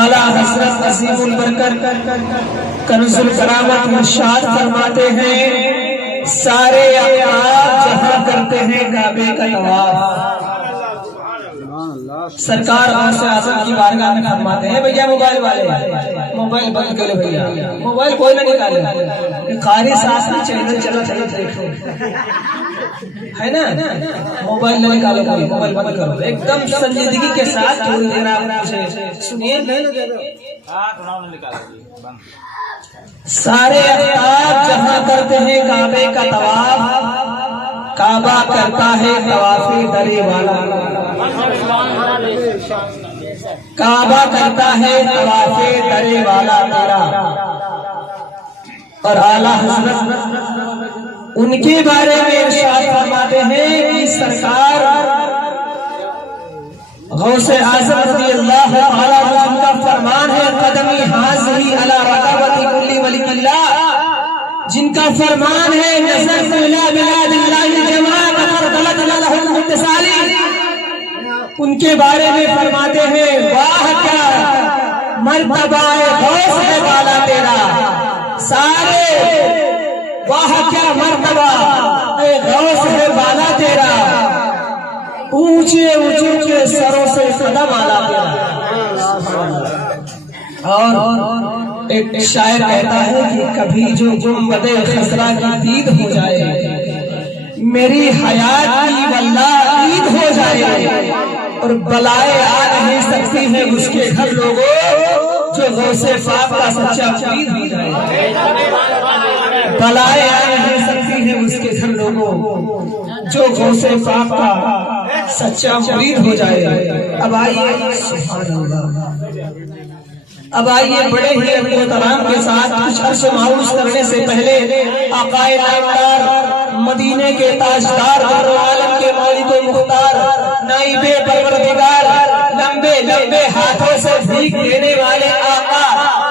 आला हज़रत अज़ीमुल बरकत कन्ज़ुल करामत इरशाद फरमाते हैं, सारे अक़राब जहाँ करते हैं काबे का तवाफ। सरकार गौसे आज़म की बारगाह में फरमाते हैं, भैया मोबाइल वाले मोबाइल बंद करो, भैया मोबाइल कोई ना निकाले, कारी सास में चैनल चला चला देखो, है ना, मोबाइल न निकालो, कोई मोबाइल बंद करो, एकदम संजीदगी के साथ थोड़ी देर आप मुझे सुनिए। सारे अक़राब जहाँ करते हैं काबे का तवाफ, काबा करता है तवाफ़े दरे वाला, काबा करता है तवाफ़े दरे वाला तेरा। और आला हज़रत उनके बारे में इरशाद फरमाते हैं कि सरकार गौसे आज़म रज़ियल्लाहु ताला अन्हु का फरमान है, कदमी हाज़िही अला रक़बति कुल्ली वलिय्यिल्लाह, जिनका फरमान है नज़र इला बिलादिल्लाहि जमाअत फरदलत लहुल मुत्तसाली, उनके बारे में फरमाते हैं, वाह क्या मर्तबा गौस है वाला तेरा, सारे वाह क्या मर्तबा गौस है वाला तेरा, ऊंचे ऊंचे सरों से कदम आला तेरा। और एक शायर कहता है कि कभी जो गुंबदे खसरा की दीद हो जाए, मेरी हयात की वल्लाह ईद हो जाए, और बलाए आ नहीं सकती है उसके घर लोगों जो गौसे पाक का सच्चा मुरीद हो जाए, बलाए आ नहीं सकती है उसके घर लोगों जो गौसे पाक का सच्चा मुरीद हो जाए। अब आइए, सुभान अल्लाह, अब आइए बड़े ही मोहतराम के साथ कुछ अर्श माऊस करने से पहले आकाए नामदार मदीने के ताजदार आलम के मौलिद मुख्तार नाइबे परवरदिगार लंबे लंबे हाथों से भीख देने वाले आका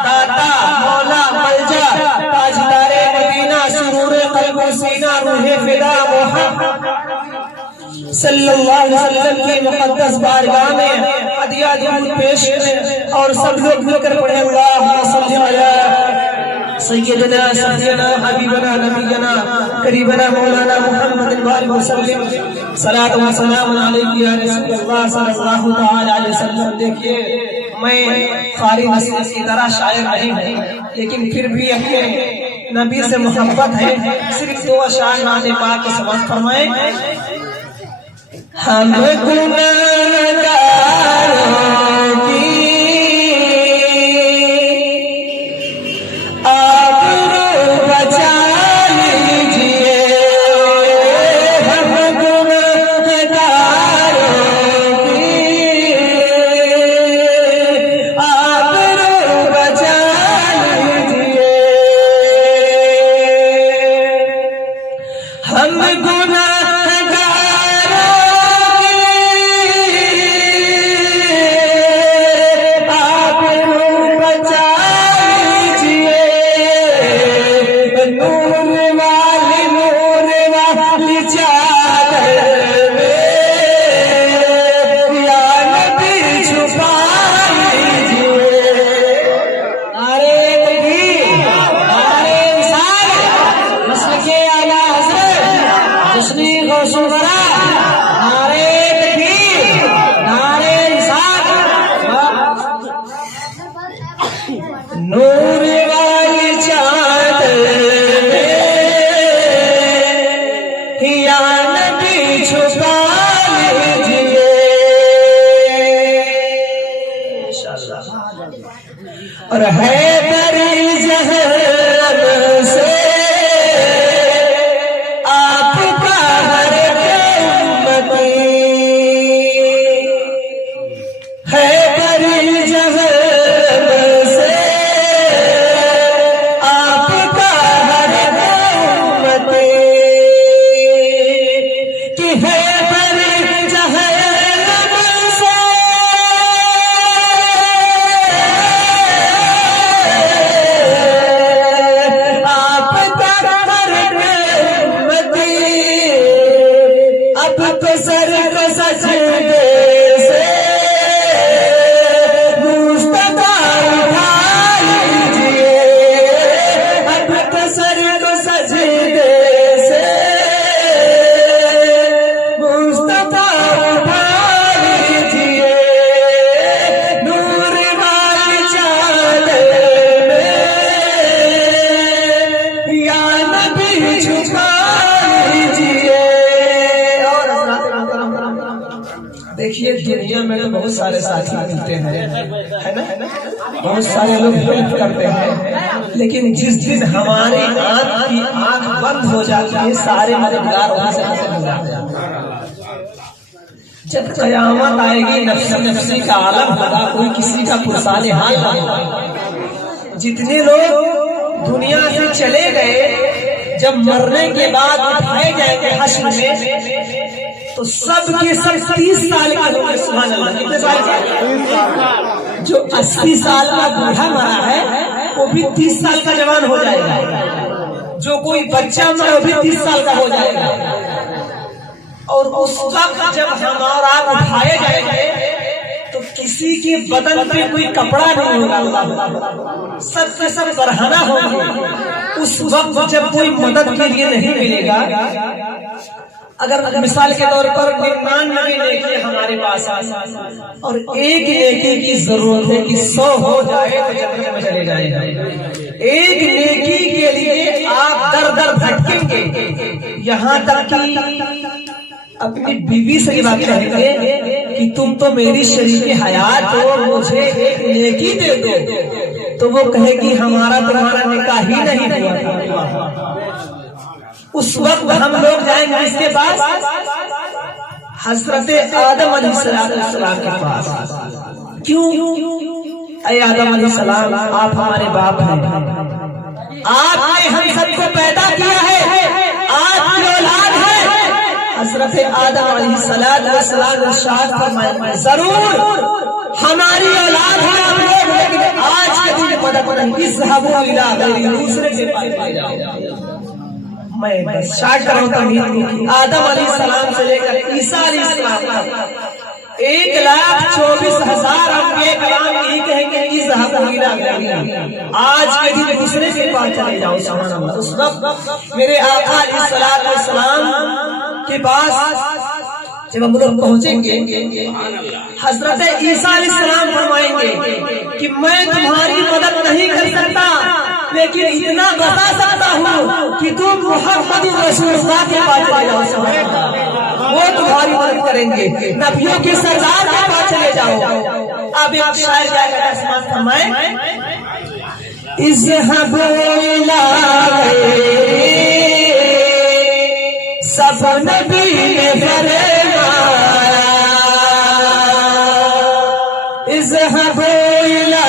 दाता मौला मलजा ताजदारे मदीना सुरूरे क़ल्ब सीना रूहे फिदा मोहम्मद सल्लल्लाहु अलैहि वसल्लम की मुक़द्दस बारगाह में हदिया दुरूद पेश करें और सब लोग मिलकर पढ़ें, अल्लाहुम्मा सल्लि अला सय्यिदना सय्यदना हबीबना नबीना करीबना मौलाना मुहम्मद वालिहि वसल्लम सलात व सलाम अलैका या रसूलल्लाह सल्लल्लाहु तआला अलैहि वसल्लम। देखिए, मैं क़ारी नसीब की तरह शायर नहीं हूं, लेकिन फिर भी अपने नबी से मोहब्बत है, सिर्फ दो अशार नाज़े पाक की समाअत फरमाएं। हम गुनाहगारों की आबरू बचा लीजिए, हम गुनाहगारों की आबरू बचा लीजिए, हम नूर वाली चादर में या नबी छुपा लीजिए इंशाअल्लाह। और है बड़ी जहन्नम से आपका हर उम्मती सर को सजदे से मुस्तफा उठा लीजिए, अब तो सर को सजदे से मुस्तफा उठा लीजिए, नूर वाली चादर में या नबी झुका लीजिए। देखिए दुनिया में तो बहुत सारे साथी मिलते हैं, है ना, बहुत सारे लोग हेल्प करते हैं, लेकिन जिस दिन हमारी आंख बंद हो जाती है सारे मददगार वहां से मिल जाते हैं। जब कयामत आएगी नफ्सी नफ्सी का आलम होगा, कोई किसी का पुरसाने हाल नहीं होगा। जितने लोग दुनिया से चले गए जब मरने के बाद उठाए जाएंगे हश्र में, तो सब के सब 30 साल के होंगे। सुभान अल्लाह। कितने साल के? जो 80 साल का बूढ़ा मरा है वो भी 30 साल का जवान हो जाएगा, जो कोई बच्चा मरा वो भी 30 साल का हो जाएगा। और उस वक्त जब हम और आप उठाए जाएंगे तो किसी के बदन पे कोई कपड़ा नहीं होगा, सब के सब बरहना होंगे। उस वक्त जब कोई मदद के लिए नहीं मिलेगा, अगर मिसाल के तौर पर 99 नेकी हमारे पास और एक नेकी की जरूरत है कि 100 हो जाए तो जन्नत में चले जाएंगे। एक नेकी के लिए आप दर दर भटकेंगे, यहाँ तक कि अपनी बीवी से ये बात कहेंगे कि तुम तो मेरी शरीके हयात हो, मुझे एक नेकी दे दो, तो वो कहेगी हमारा तुम्हारा निकाह ही नहीं हुआ। उस वक्त हम लोग जाएंगे इसके पास, हजरत आदम अलैहिस्सलाम के पास। क्यों? अरे आदम अलैहिस्सलाम आप हमारे बाप हैं, आपने हम सबको पैदा किया है, आपकी औलाद है। हजरत आदम अलैहिस्सलाम इरशाद फरमाया जरूर हमारी औलाद है आप लोग, लेकिन आज के दिन मदद नहीं, इज़हबू इला गैरी, दूसरे के पास जाओ। मैं स्टार्ट कर रहा हूँ आदम अलैहिस्सलाम से लेकर ईसा अलैहिस्सलाम तक 1,24,000 अंबिया कलाम यही कहेंगे इज़हबू इला गैरी, आज के दिन दूसरे के पास चले जाओ। सुभान अल्लाह। उस वक्त मेरे आका अलैहिस्सलाम के पास जब हम लोग पहुंचेंगे, हजरत ईसा अलैहिस्सलाम फरमाएंगे कि मैं तुम्हारी मदद नहीं कर सकता, लेकिन इतना बता सकता हूँ कि तुम मोहम्मद रसूलुल्लाह के पास चले जाओ, वो तुम्हारी मदद करेंगे। नबियों के सरदार के पास चले जाओ। अब एक शायर जाएगा आसमान फरमाए इज़हबू इला सब नबी ने फरमाया, इज़हबू इला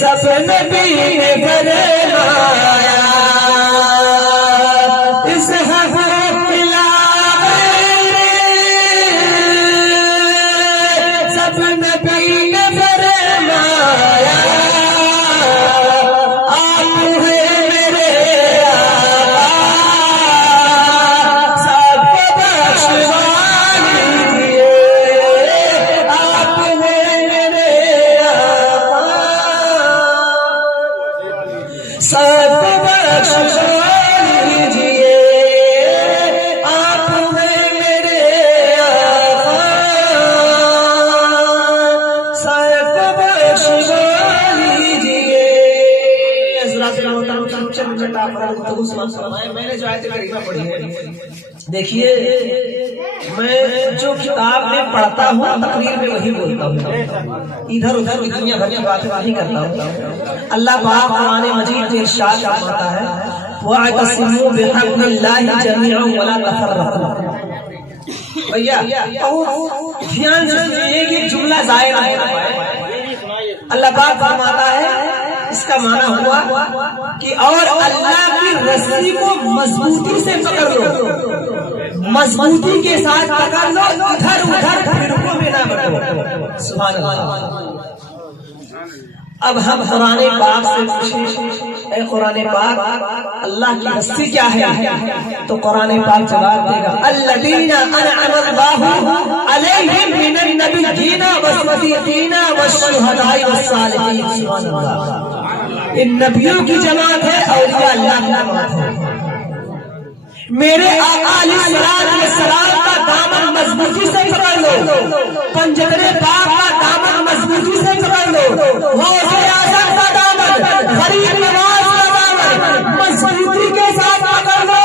सब नबी ने फरमाया, इज़हबू इला सब नबी ने फरमाया, आप है मेरे सबको बख्शवा लीजिए, आप है मेरे सबको बख्शवा लीजिए, आप है मेरे सबको बख्शवा लीजिए। मैंने जो आयत करीमा पढ़ी है, देखिए मैं जो किताब में पढ़ता हूँ तकरीर में वही बोलता हूँ, इधर उधर दुनिया भर की बातें नहीं करता हूँ। अल्लाह पाक कुरान मजीद में इरशाद फरमाता है वअतसिमू बिहब्लिल्लाहि जमीअन वला तफर्रकू। भैया ध्यान से सुनिए कि जुमला जाहिर है। अल्लाह पाक फरमाता है इसका माना हुआ कि और अल्लाह की रस्सी को मजबूती से पकड़ लो, मजबूती के साथ पकड़ लो, इधर उधर फिरकों में ना बटो। सुभान अल्लाह। अब हम कुरान पाक से पूछे, कुरान पाक अल्लाह की हस्ती क्या है? तो कुरान पाक जवाब देगा, अल्लज़ीना अनअमल्लाहु अलैहिम मिनन नबिय्यीना वस्सिद्दीकीना वश्शुहदाई वस्सालिहीन। सुभानअल्लाह। इन नबियों की जमात है, औलिया अल्लाह की जमात है। मेरे आका अलैहिस्सलाम का दामन मजबूती से पकड़ लो, पंजतरे पाक का दामन मजबूती से पकड़ लो, गौसे आज़म का दामन, गरीब नवाज का दामन मजबूती के साथ पकड़ लो।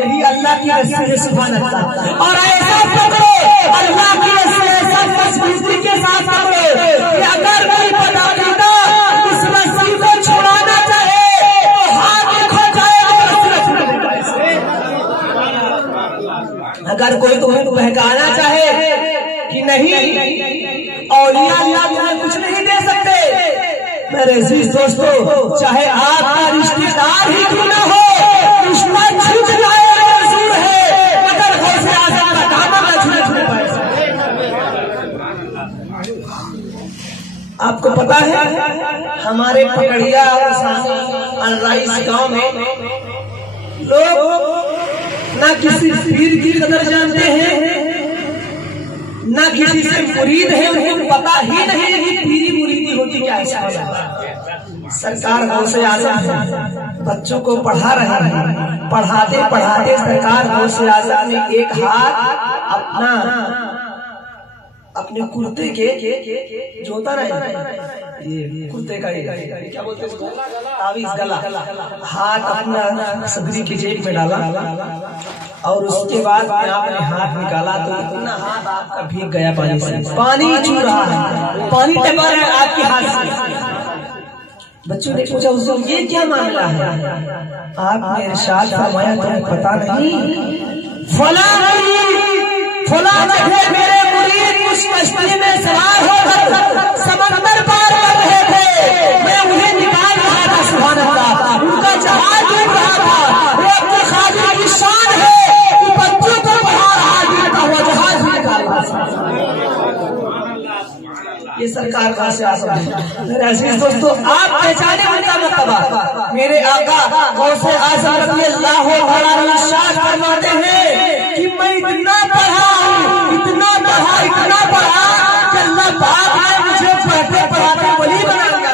यही अल्लाह की रस्सी है। सुभान अल्लाह। और ऐसा पकड़ो, अल्लाह की रस्सी ऐसा मजबूती के साथ पकड़ो कि अगर कोई पदार्थ इस रस्सी को छुड़ाना चाहे तो हाथ खो जाए। अगर कोई तुम्हें बहकाना चाहे कि नहीं औलिया अल्लाह तुम्हें कुछ नहीं दे सकते, मेरे अजीज दोस्तों, चाहे आपका रिश्तेदार ही क्यों ना हो, रिश्ता छूट जाए मंजूर है, मगर गौसे आज़म का दामन न छूने पाए। आपको पता है हमारे पकड़िया और राइस गांव में लोग ना किसी पीर की कदर जानते हैं, ना किसी से मुरीद है, उनको पता ही नहीं है कि पीरी मुरीदी होती क्या है। सरकार गौसे आज़म है, बच्चों को पढ़ा रहे हैं, पढ़ाते पढ़ाते सरकार गौसे आज़म ने एक हाथ अपने कुर्ते के जो होता ना ये कुर्ते का क्या बोलते हैं, तावीज़ गला, हाथ अपना सदरी की जेब में डाला और उसके बाद आपने हाथ निकाला तो इतना हाथ आपका भीग गया पानी से, पानी चू रहा है, पानी टपक रहा है आपके हाथ से। बच्चों ने पूछा हुजूर ये क्या मामला है? आपने इरशाद फरमाया तुम्हें पता नहीं, फलां मेरे मुरीद उस कश्ती में सवार होकर समंदर पार कर रहे थे, मैं उन्हें निकाल रहा था। सुभान अल्लाह। उनका जहाज डूब रहा था। वो अपने खालिक की शान है कि बच्चों को पढ़ा रहा, डूबता हुआ जहाज निकाल रहा। ये सरकार का आज़म है। मेरे अजीज दोस्तों, आप पहचाने उनका मर्तबा। मेरे आका गौसे आज़म रज़ियल्लाहु तआला इरशाद फरमाते हैं कि मैं इतना पढ़ा कि अल्लाह पाक ने मुझे पढ़ते पढ़ाते वली बना दिया।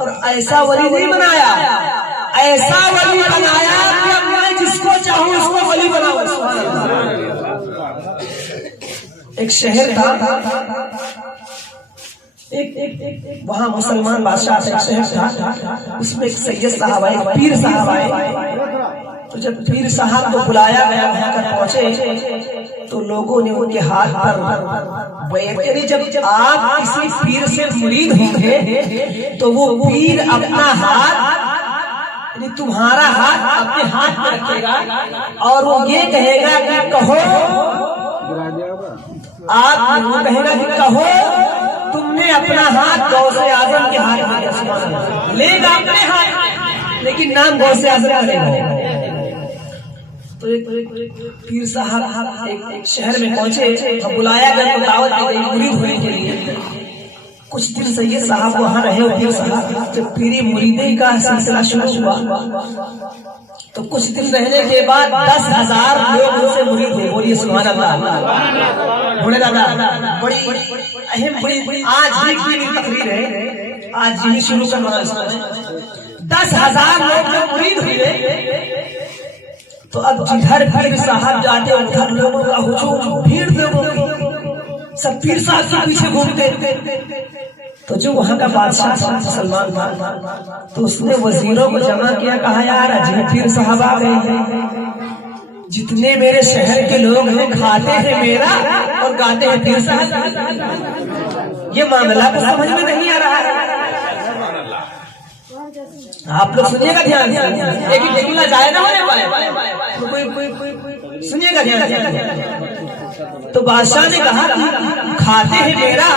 और ऐसा वली नहीं बनाया, ऐसा वली बनाया कि अब मैं जिसको चाहूं उसको वली बनाऊं। एक शहर था, एक वहाँ मुसलमान बादशाह का शहर था, उसमें एक सैयद साहब आए, पीर साहब आए। तो जब पीर साहब को बुलाया गया, वहां पर पहुंचे तो लोगों ने उनके हाथ पर बैठ, जब आप किसी पीर से मुरीद होंगे तो वो पीर अपना हाथ, तुम्हारा हाथ अपने हाथ में रखेगा और वो ये कहेगा कि कहो, आप वो कहेगा कि कहो तुमने अपना हाथ गौसे आज़म के हाथ में लेगा अपने हाथ, लेकिन नाम गौसे आज़म लेगा। तो एक पीर साहब एक शहर में पहुंचे, बुलाया गया तो दावत दी गई मुरीद होने के लिए। कुछ दिन सैयद साहब वहां रहे। पीर साहब जब पीरी मुरीदी का सिलसिला शुरू हुआ तो कुछ दिन रहने के बाद 10,000 लोग उनसे मुरीद हुए। बोलिए सुभान अल्लाह। बोले दादा बड़ी अहम बड़ी आज ही की तकरीर है, आज ही शुरू करना है। 10,000 लोग जब मुरीद हुए तो अब जिधर पीर साहब जाते उधर लोगों का हुजूम, भीड़ लोगों की, सब पीर साहब के पीछे घूमते। तो जो वहाँ का बादशाह था मुसलमान था, तो उसने वजीरों को जमा किया, कहा यार अजय पीर साहब आ गए हैं, जितने मेरे शहर के लोग हैं खाते हैं मेरा और गाते हैं पीर साहब। ये मामला तो समझ में नहीं आ रहा है। आप लोग सुनिएगा ध्यान से, एक देखना जाए ना होने पाए, सुनिएगा ध्यान से। तो बादशाह ने कहा खाते हैं मेरा,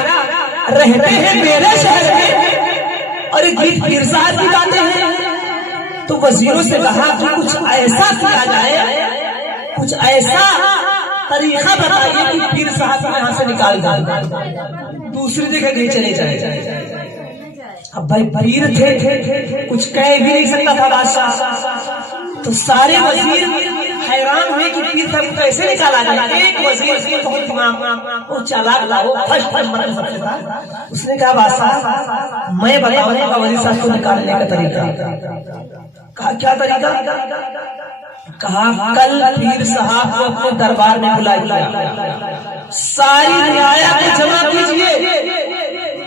रहते हैं मेरे शहर में और एक गीत पीर साहब की गाते हैं। तो वजीरों से कहा कि कुछ ऐसा किया जाए, कुछ ऐसा तरीका बताइए कि पीर साहब को यहाँ से निकाल जाए। दूसरी जगह नहीं चले जाए। अब भाई पीर थे, कुछ कह भी नहीं सकता था बादशाह। तो सारे वजीर हैरान हुए कि पीर साहब कैसे निकाला जाए। एक वजीर वो चालाक था, वो फर्स्ट नंबर सबसे था। उसने कहा बादशाह मैं बताऊंगा वजीर साहब को निकालने का तरीका। कहा क्या तरीका? कहा कल पीर साहब को अपने दरबार में बुलाइए, सारी रियाया को जमा कीजिए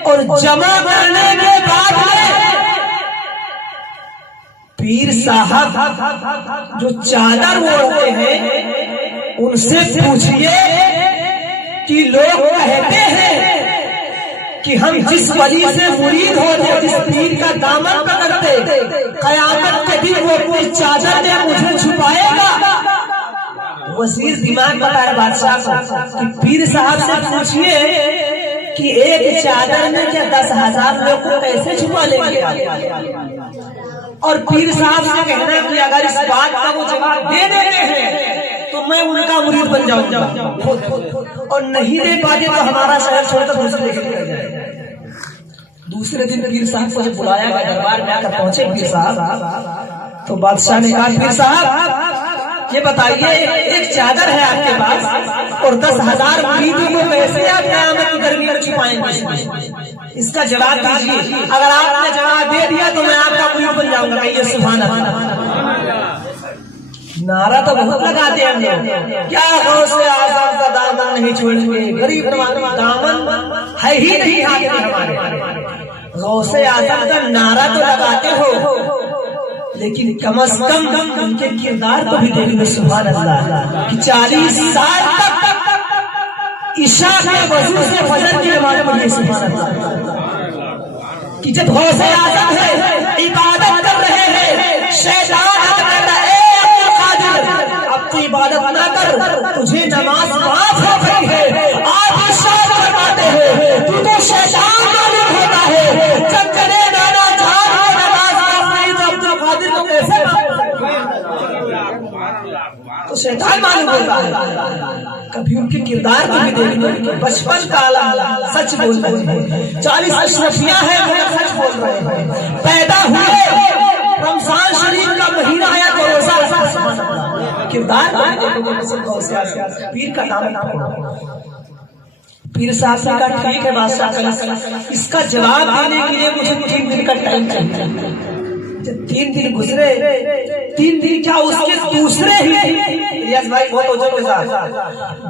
और जमा करने के बाद पीर साहब जो चादर ओढ़ते हैं उनसे पूछिए कि लोग कहते हैं कि हम जिस वली से मुरीद होते, जिस पीर का दामन पकड़ते, कयामत के दिन वो अपनी चादर में मुझे छुपाएगा। वजीर दिमाग बताया बादशाह को कि पीर साहब से पूछिए कि एक चादर में क्या 10,000 लोग को कैसे छुपा लेंगे। और पीर साहब से कहना कि अगर इस बात का वो जवाब दे देते हैं तो मैं उनका मुरीद बन जाऊंगा, और नहीं दे पाते तो हमारा शहर छोड़कर दूसरे जगह चले जाए। दूसरे दिन पीर साहब को जब बुलाया गया, दरबार में आकर पहुंचे पीर साहब, तो बादशाह ने कहा पीर साहब ये बताइए एक चादर है आपके पास और 10,000 मुरीदों को कैसे आप क़यामत की गर्मी में छुपाएंगे, इसका जवाब दीजिए। अगर आपने जवाब दे दिया तो मैं आपका मुरीद बन जाऊंगा। कहिए सुभान अल्लाह। नारा तो बहुत लगाते हैं हम लोग, क्या गौसे आज़म का दामन नहीं छोड़ेंगे, गरीब दामन है ही नहीं आगे हमारे। गौसे आज़म का नारा तो लगाते हो, लेकिन कम से कम उनके किरदार को भी देखिए सुभान अल्लाह कि 40 साल तक ईशा के वजू से फजर की नमाज पढ़ी सुभान अल्लाह। कि जब गौसे आज़म है इबादत कर रहे हैं, शैतान अब इबादत ना कर, तुझे नमाज माफ हो गई है। आप इशार फरमाते हैं तू तो शैतान मालूम होता है, जब करे नाना जान नमाज माफ नहीं तो अब्दुल कादिर को कैसे तो शैतान मालूम होता है। कभी उनके किरदार को भी देखिए, बचपन का आलम सच बोल रहे हैं, 40 अशरफियां हैं वो सच बोल रहे हैं, पैदा हुए रमजान शरीफ का महीना आया तो रोजा किरदार पीर का नाम। पीर साहब से कहा ठीक है बादशाह, इसका जवाब देने के लिए मुझे 3 दिन का टाइम चाहिए। जब 3 दिन गुजरे, 3 दिन क्या उसके दूसरे ही भाई बहुत के साथ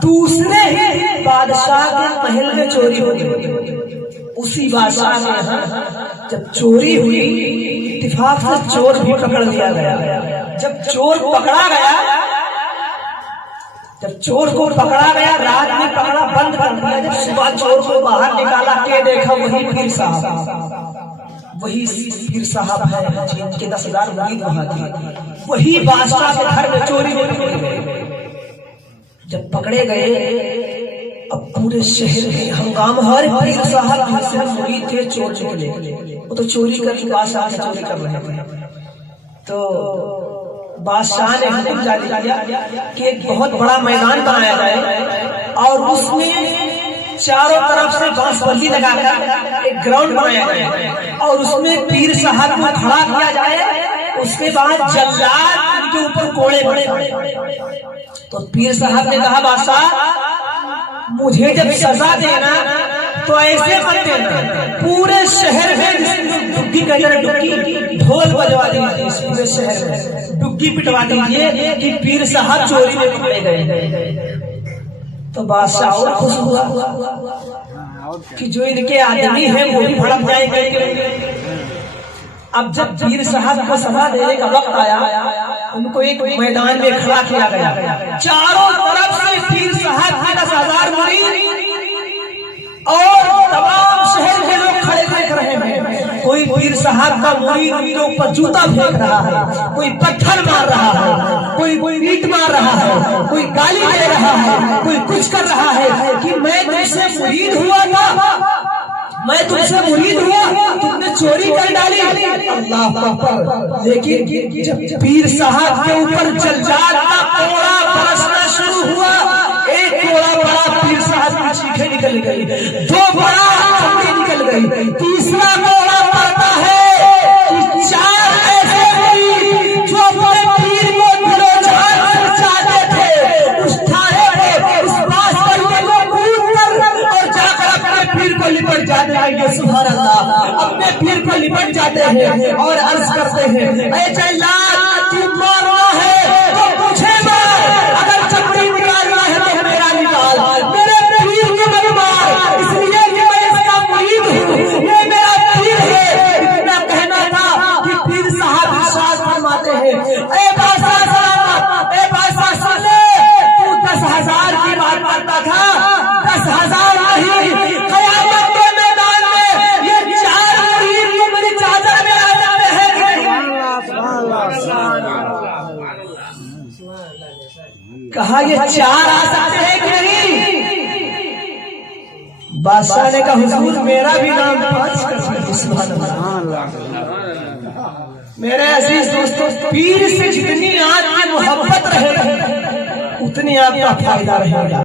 दूसरे ही बादशाह के महल में चोरी हो गई। उसी बादशाह के यहाँ जब चोरी हुई, इत्तेफाक से चोर भी पकड़ लिया गया। जब चोर पकड़ा गया, जब चोर को पकड़ा गया, रात में पकड़ा बंद कर दिया। जब सुबह चोर को बाहर निकाला के देखा वही पीर साहब, वही पीर साहब है जिनके 10,000 मुरीद वहां थे, वही बादशाह के घर में चोरी में पकड़े गए। जब पकड़े गए अब पूरे शहर में हंगामा, हर पीर साहब जिनसे मुरीद थे चोर निकले, वो तो चोरी करके बादशाह से चोरी कर रहे थे। तो बादशाह ने हुक्म जारी किया कि एक बहुत बड़ा मैदान बनाया जाए और उसमें चारों तरफ से बांसबंदी लगाकर एक ग्राउंड बनाया जाए और उसमें पीर साहब को खड़ा किया जाए। उसके बाद जल्लाद के ऊपर कोड़े बड़े। तो पीर साहब ने कहा बादशाह मुझे जब सजा देना तो ऐसे मत देना, पूरे शहर में डुग्गी डुग्गी ढोल बजवा दीजिए, पूरे शहर में डुग्गी पिटवा दीजिए कि पीर साहब चोरी में पकड़े गए। तो बादशाह और खुश हुआ कि जो इनके आदमी है वो भी भड़क जाएंगे। अब जब पीर साहब को सजा देने का वक्त आया, उनको एक मैदान में खड़ा किया गया। चारों तरफ से पीर साहब के 10,000 मुरीद और तमाम शहर के लोग खड़े देख रहे हैं। कोई पीर साहब का मुरीद उनके ऊपर जूता फेंक रहा है, कोई पत्थर मार रहा है, कोई ईंट मार रहा है, कोई गाली दे रहा है, कोई कुछ कर रहा है कि मैं तुमसे मुरीद हुआ था, मैं तुमसे मुरीद हुआ, तुमने चोरी कर डाली। अल्लाह अकबर। लेकिन जब पीर साहब के ऊपर जल्लाद का कोड़ा बरसना शुरू हुआ, एक कोड़ा बड़ा पीर साहब की चीखें निकल गई, 2 बड़ा हैं और अर्ज करते हैं, ऐ जल्लाद तू मारना है तो मुझे मार, अगर चपड़ी निकालना है तो मेरा निकाल, मेरे पीर को मत मार, इसलिए कि मैं इसका मुरीद हूँ, ये मेरा पीर है। इतना कहना था कि पीर साहब इरशाद फरमाते हैं, ऐ बादशाह सलामत, ऐ बादशाह सुन ले, तू 10,000 की बात करता था, 10,000 नहीं, कयामत के मैदान में ये 4 मुरीद तुम्हारी चादर में आ जाते हैं। कहा ये 4 आ सकते हैं कि नहीं? बादशाह ने कहा हुजूर मेरा भी नाम 5 कर दीजिए। सुभान अल्लाह। मेरे अजीज दोस्तों, पीर से जितनी आपकी मोहब्बत रहेगी उतनी आपका फायदा रहेगा।